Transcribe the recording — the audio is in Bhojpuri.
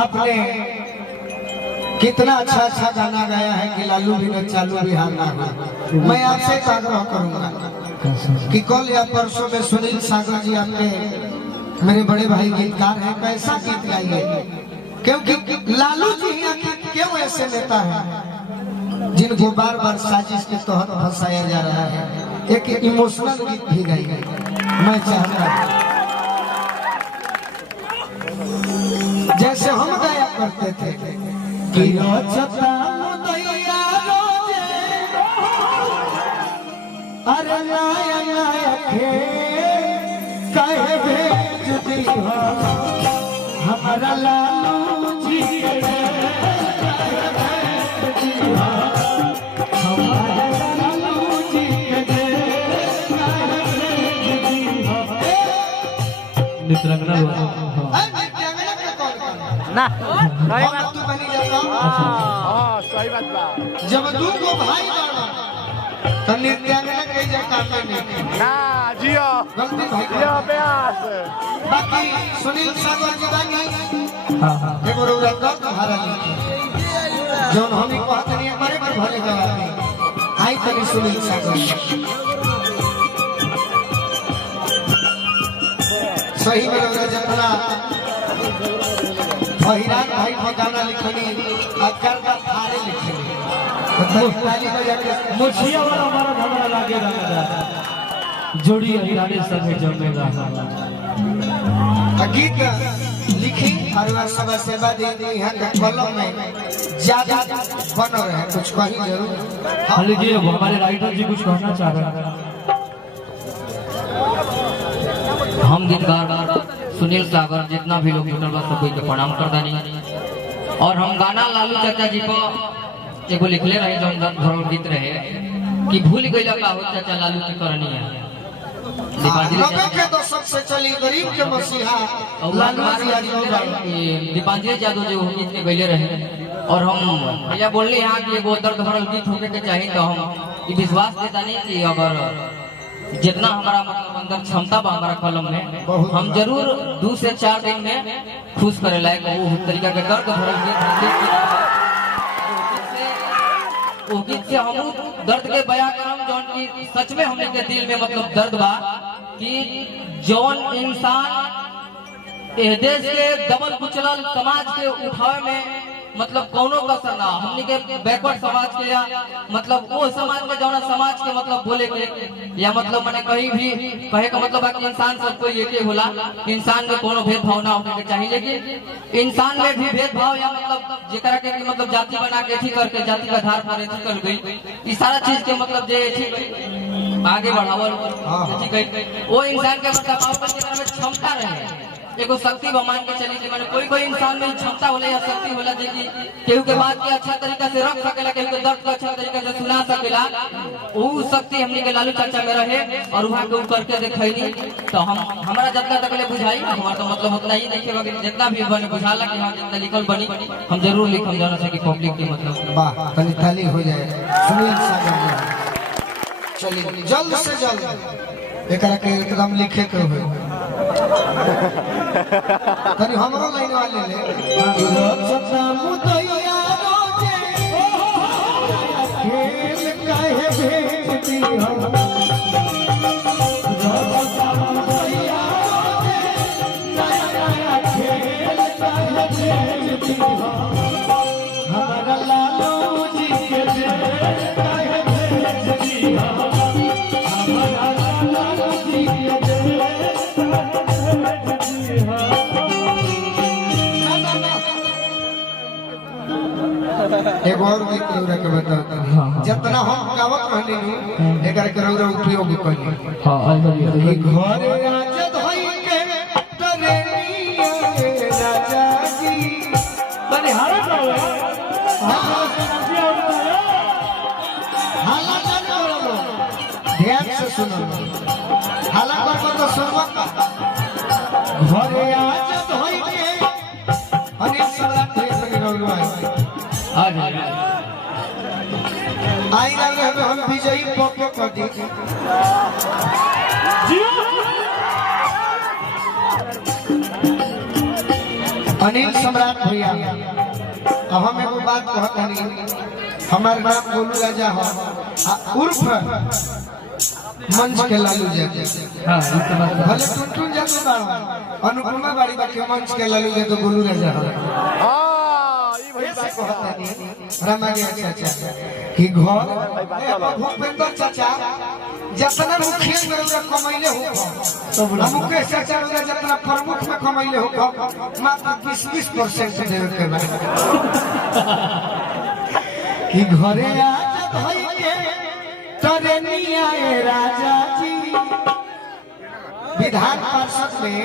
आपने कितना अच्छा अच्छा गाना गाया है कि लालू भी न चालू बिहार ना हो। मैं आपसे आग्रह करूंगा कि कल या परसों में सुनील सागर जी आपके मेरे बड़े भाई गीतकार हैं, कैसा गीत गाइए, क्योंकि लालू जी क्यों ऐसे नेता है जिनको बार बार साजिश के तहत फंसाया जा रहा है। एक इमोशनल गीत भी गाइए। मैं चाहता हूं जैसे हम गाया करते थे कि अरे नाया नाया कहे भेज दी हमारा लालू जी ना सही बात बा। जब दू को भाई तो नृत्यांगना के जगह नहीं ना जियो गलती भाई जियो अभ्यास। बाकी सुनील सागर जी बानी एगो रौरा दर्द भरा नहीं जौन हम कहत नहीं करे पर भरे जवाब आई तनी सुनील सागर सही में रौरा जतना फहिरान भाई को गाना लिखनी अगर का थारे लिखनी मुछिया वाला हमारा हमारा लागे रंगदार जोड़ी हिराने संगे जमेगा गीत लिखी और सब सेवा दी है कलम में ज्यादा बन रहे कुछ कहीं जरूर। हाँ लीजिए हमारे राइटर जी कुछ कहना चाह रहे हैं। हम गीतकार सुनील सागर जितना भी लोग जुटल बा सबको के प्रणाम करता नहीं। और हम गाना लालू चाचा जी को एगो लिखले रहे जो धर्म गीत रहे कि भूल गइला का हो चाचा लालू की करनी है। नब्बे के दशक से चली गरीब के मसीहा दीपांजलि यादव जो गीत में गइले रहे और हम भैया बोलले यहाँ कि एगो दर्द भरल गीत होने के चाहिए तो हम ये विश्वास देता नहीं कि अगर जितना हमारा मतलब अंदर क्षमता बा हमारा कलम में हम जरूर 2 से 4 दिन में खुश करे लायक वो तरीका के दर्द भरल गीत वो गीत से हम दर्द के बयां करम जौन की सच में हमने के दिल में मतलब दर्द बा कि जौन इंसान देश के दबल कुचलल समाज के उठावे में मतलब कौनो कसर ना हमने के बैकवर्ड समाज के या मतलब वो समाज में जौन समाज के मतलब बोले के या मतलब मैंने कहीं भी कहे का मतलब है कि इंसान सब कोई एक ही होला, इंसान में कोनो भेदभाव ना होने के चाहिए, लेकिन इंसान में भी भेदभाव या मतलब जेकरा के मतलब जाति बना के ठीक करके जाति के आधार पर ठीक कर गई इस सारा चीज के मतलब जे ठीक आगे बढ़ावल ठीक है वो इंसान के मतलब में क्षमता रहे एगो शक्ति मान के चली कि मैंने कोई इंसान में क्षमता होला या शक्ति होला जे कि केहू के बात के अच्छा तरीका से रख सकेला, केहू के दर्द को अच्छा तरीका से सुना सकेला, वो शक्ति हमने के लालू चाचा में रहे और वहां के करके देखैनी तो हमारा जितना तक ले बुझाई हमारा तो मतलब उतना ही नहीं है जितना भी बने बुझाला कि हां जितना लिखल बनी हम जरूर लिखम जाना से कि पब्लिक के मतलब वाह तनी ताली हो जाए सुनील सागर चलिए जल्द से जल्द एकरा के एकदम लिखे के हो तनी हमरो लाइन वाले ले सपना मुदैया रोजे खेल काहे भेजती हम सपना मुदैया रोजे नया नया खेल काहे भेजती हम हमारा लालू जी के खेल काहे भेजती हम हमारा लालू जी के एक और गीत रौरा के बताता हूं जितना हम गावत रहनी एकर के रौरा उपयोग करी हां कि घर राजा धई के टरेनिया राजा जी तने हारा जाओ हाला जान करो ध्यान से सुनो हाला कर तो सुनवा का घर राजा धई के अनेक सारा देश के रौरा आई लगे हम विजयी पक्के कर दी अनिल सम्राट भैया हम एगो बात कहत हनी हमार नाम गोलू राजा हो उर्फ मंच के लालू जादू। हाँ ये तो बात है। भले टुनटुन जादू बाड़ा अनुपमा बाड़ी बा के मंच के लालू जादू गोलू राजा हो हाँ ये भाई ऐसे बात कहत हनी रामागे चाचा कि घर भूपेंद्र चाचा जितना मुखिया में उनका कमाइले हो मुकेश चाचा उनका जितना प्रमुख में कमाइले हो मात्र 20% देवे के बाद कि घरे आजा भाई के तरनिया राजा जी विधान पार्षद में